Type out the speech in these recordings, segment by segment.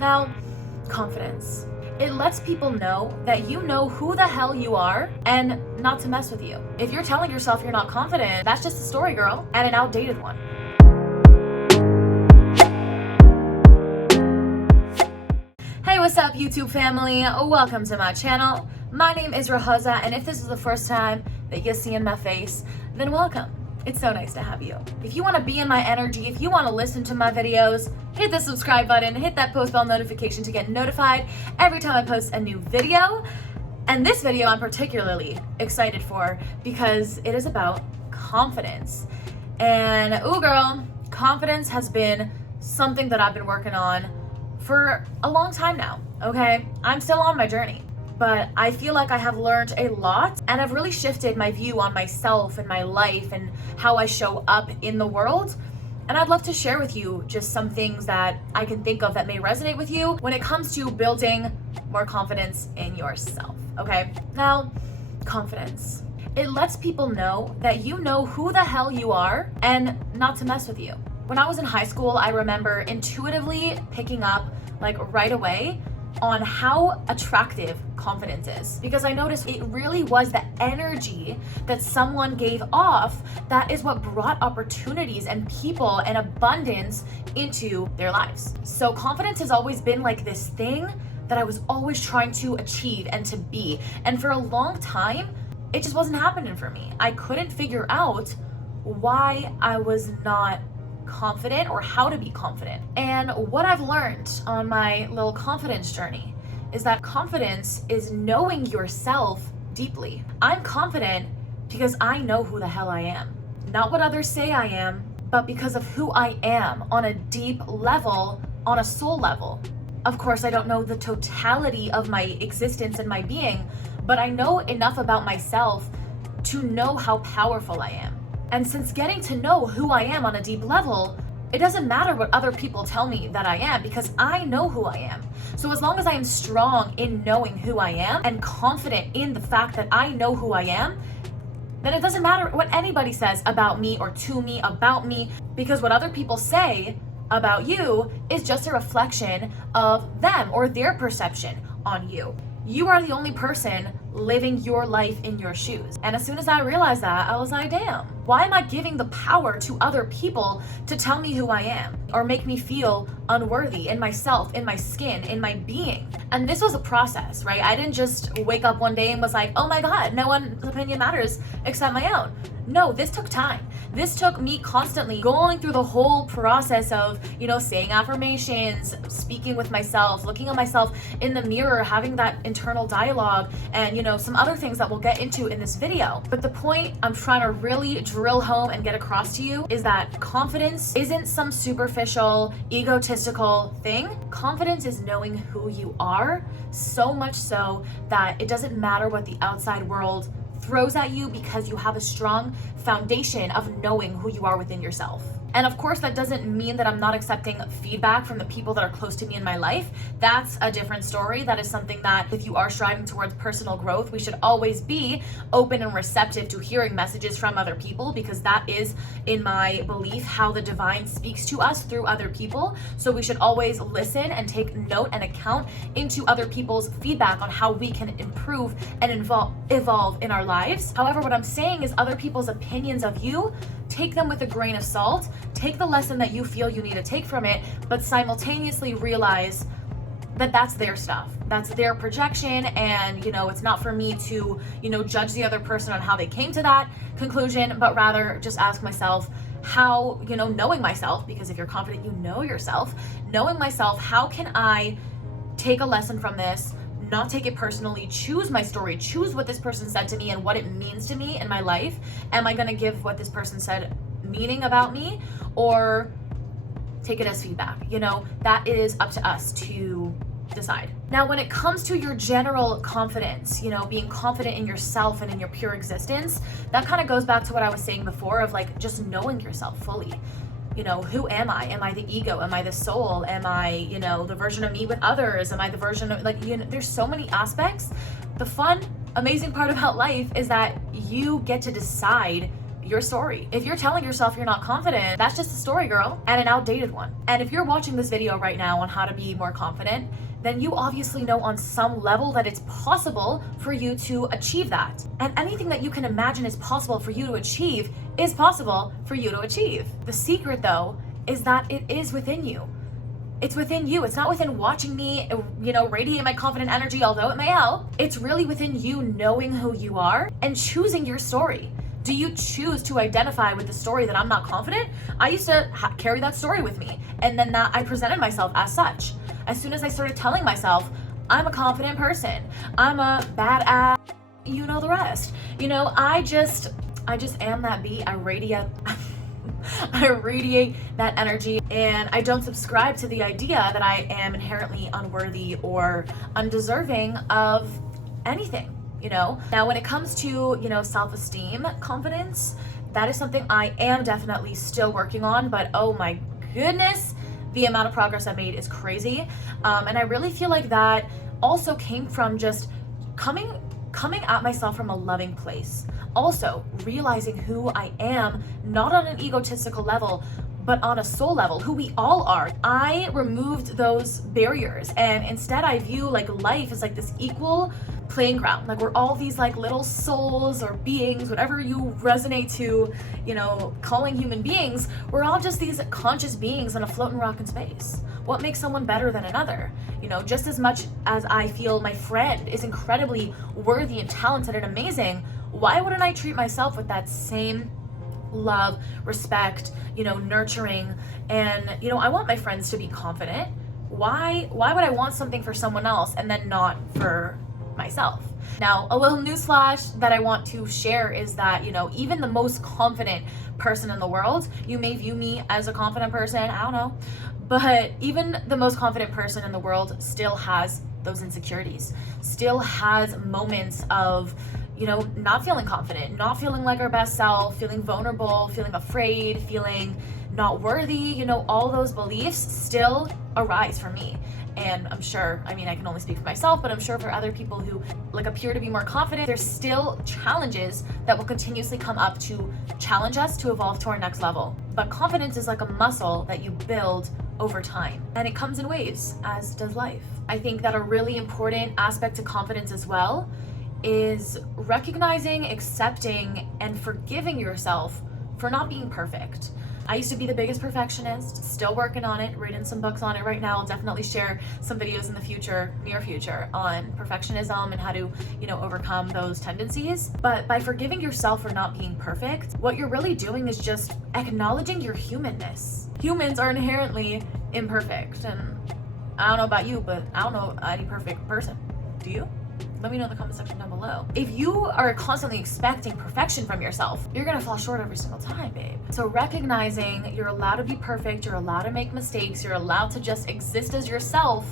Now, confidence. It lets people know that you know who the hell you are and not to mess with you. If you're telling yourself you're not confident, that's just a story, girl, and an outdated one. Hey, what's up, YouTube family? Welcome to my channel. My name is Rahaza, and if this is the first time that you're seeing my face, then welcome. It's so nice to have you. If you want to be in my energy, if you want to listen to my videos, hit the subscribe button, hit that post bell notification to get notified every time I post a new video. And this video I'm particularly excited for because it is about confidence. And ooh girl, confidence has been something that I've been working on for a long time now, okay? I'm still on my journey, but I feel like I have learned a lot and I've really shifted my view on myself and my life and how I show up in the world. And I'd love to share with you just some things that I can think of that may resonate with you when it comes to building more confidence in yourself, okay? Now, confidence. It lets people know that you know who the hell you are and not to mess with you. When I was in high school, I remember intuitively picking up, like right away, on how attractive confidence is, because I noticed it really was the energy that someone gave off that is what brought opportunities and people and abundance into their lives. So confidence has always been like this thing that I was always trying to achieve and to be, and for a long time it just wasn't happening for me. I couldn't figure out why I was not confident or how to be confident. And what I've learned on my little confidence journey is that confidence is knowing yourself deeply. I'm confident because I know who the hell I am. Not what others say I am, but because of who I am on a deep level, on a soul level. Of course, I don't know the totality of my existence and my being, but I know enough about myself to know how powerful I am. And since getting to know who I am on a deep level, it doesn't matter what other people tell me that I am because I know who I am. So as long as I am strong in knowing who I am and confident in the fact that I know who I am, then it doesn't matter what anybody says about me or to me about me, because what other people say about you is just a reflection of them or their perception on you. You are the only person living your life in your shoes. And as soon as I realized that, I was like, damn, why am I giving the power to other people to tell me who I am or make me feel unworthy in myself, in my skin, in my being? And this was a process, right? I didn't just wake up one day and was like, oh my God, no one's opinion matters except my own. No, this took time. This took me constantly going through the whole process of, saying affirmations, speaking with myself, looking at myself in the mirror, having that internal dialogue, and, some other things that we'll get into in this video. But the point I'm trying to really drill home and get across to you is that confidence isn't some superficial, egotistical thing. Confidence is knowing who you are, so much so that it doesn't matter what the outside world throws at you because you have a strong foundation of knowing who you are within yourself. And of course, that doesn't mean that I'm not accepting feedback from the people that are close to me in my life. That's a different story. That is something that if you are striving towards personal growth, we should always be open and receptive to hearing messages from other people, because that is, in my belief, how the divine speaks to us, through other people. So we should always listen and take note and account into other people's feedback on how we can improve and evolve in our lives. However, what I'm saying is other people's opinions of you, take them with a grain of salt. Take the lesson that you feel you need to take from it, but simultaneously realize that that's their stuff. That's their projection, and it's not for me to, judge the other person on how they came to that conclusion, but rather just ask myself how, knowing myself, because if you're confident, you know yourself, knowing myself, how can I take a lesson from this, not take it personally, choose my story, choose what this person said to me and what it means to me in my life? Am I gonna give what this person said meaning about me, or take it as feedback? That is up to us to decide. Now, when it comes to your general confidence, being confident in yourself and in your pure existence, that kind of goes back to what I was saying before of like just knowing yourself fully. Who am I? Am I the ego? Am I the soul? Am I, the version of me with others? Am I the version of, there's so many aspects. The fun, amazing part about life is that you get to decide your story. If you're telling yourself you're not confident, that's just a story, girl, and an outdated one. And if you're watching this video right now on how to be more confident, then you obviously know on some level that it's possible for you to achieve that. And anything that you can imagine is possible for you to achieve is possible for you to achieve. The secret, though, is that it is within you. It's within you. It's not within watching me, radiate my confident energy, although it may help. It's really within you knowing who you are and choosing your story. Do you choose to identify with the story that I'm not confident? I used to carry that story with me, and then I presented myself as such. As soon as I started telling myself, I'm a confident person, I'm a badass, you know the rest. I just am that bee. I radiate that energy, and I don't subscribe to the idea that I am inherently unworthy or undeserving of anything. Now when it comes to self-esteem, confidence, that is something I am definitely still working on, but oh my goodness, the amount of progress I made is crazy. And I really feel like that also came from just coming at myself from a loving place. Also realizing who I am, not on an egotistical level, but on a soul level, who we all are. I removed those barriers, and instead I view life as this equal playing ground. We're all these little souls or beings, whatever you resonate to, calling human beings. We're all just these conscious beings on a floating rock in space. What makes someone better than another? Just as much as I feel my friend is incredibly worthy and talented and amazing, why wouldn't I treat myself with that same love, respect, nurturing? And I want my friends to be confident. Why would I want something for someone else and then not for myself? Now, a little newsflash that I want to share is that, even the most confident person in the world, you may view me as a confident person, I don't know, but even the most confident person in the world still has those insecurities, still has moments of not feeling confident, not feeling like our best self, feeling vulnerable, feeling afraid, feeling not worthy. All those beliefs still arise for me. And I'm sure, I can only speak for myself, but I'm sure for other people who appear to be more confident, there's still challenges that will continuously come up to challenge us to evolve to our next level. But confidence is like a muscle that you build over time, and it comes in waves, as does life. I think that a really important aspect to confidence as well is recognizing, accepting, and forgiving yourself for not being perfect. I used to be the biggest perfectionist, still working on it, reading some books on it right now. I'll definitely share some videos in the future, near future, on perfectionism and how to, overcome those tendencies. But by forgiving yourself for not being perfect, what you're really doing is just acknowledging your humanness. Humans are inherently imperfect, and I don't know about you, but I don't know any perfect person. Do you? Let me know in the comment section down below. If you are constantly expecting perfection from yourself, you're gonna fall short every single time, babe. So recognizing you're allowed to be perfect, you're allowed to make mistakes, you're allowed to just exist as yourself,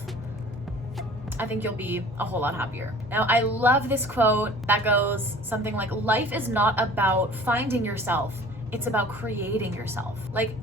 I think you'll be a whole lot happier. Now, I love this quote that goes something like, life is not about finding yourself, it's about creating yourself.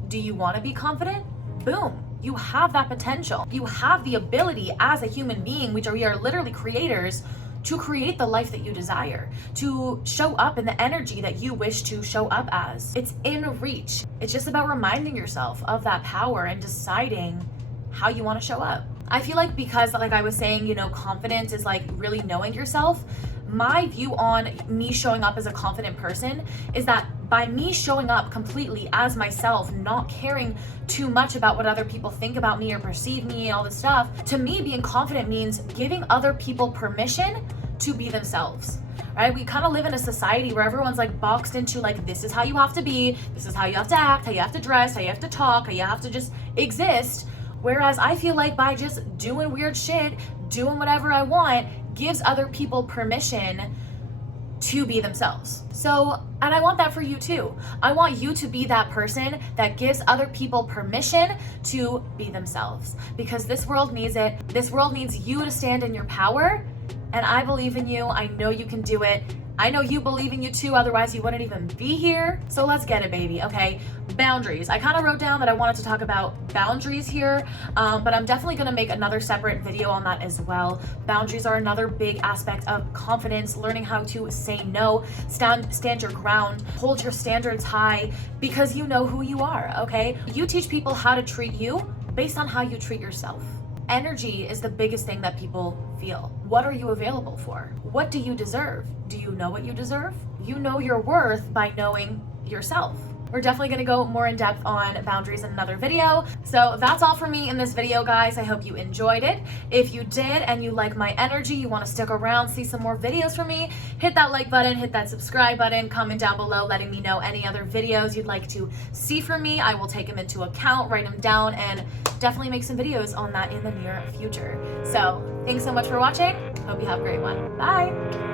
Do you wanna be confident? Boom. You have that potential. You have the ability as a human being, which we are literally creators, to create the life that you desire, to show up in the energy that you wish to show up as. It's in reach. It's just about reminding yourself of that power and deciding how you want to show up. I feel like because, I was saying, confidence is really knowing yourself. My view on me showing up as a confident person is that by me showing up completely as myself, not caring too much about what other people think about me or perceive me and all this stuff, to me being confident means giving other people permission to be themselves. Right? We kind of live in a society where everyone's boxed into this is how you have to be, this is how you have to act, how you have to dress, how you have to talk, how you have to just exist. Whereas I feel like by just doing weird shit, doing whatever I want, gives other people permission to be themselves. So, and I want that for you too. I want you to be that person that gives other people permission to be themselves, because this world needs it. This world needs you to stand in your power, and I believe in you. I know you can do it. I know you believe in you too, otherwise you wouldn't even be here. So let's get it, baby, okay? boundaries. I kind of wrote down that I wanted to talk about boundaries here, but I'm definitely going to make another separate video on that as well. Boundaries are another big aspect of confidence, learning how to say no, stand your ground, hold your standards high, because you know who you are, okay? You teach people how to treat you based on how you treat yourself. Energy is the biggest thing that people feel. What are you available for? What do you deserve? Do you know what you deserve? You know your worth by knowing yourself. We're definitely going to go more in depth on boundaries in another video. So that's all for me in this video, guys. I hope you enjoyed it. If you did and you like my energy, you want to stick around, see some more videos from me, hit that like button, hit that subscribe button, comment down below letting me know any other videos you'd like to see from me. I will take them into account, write them down, and definitely make some videos on that in the near future. So thanks so much for watching. Hope you have a great one. Bye.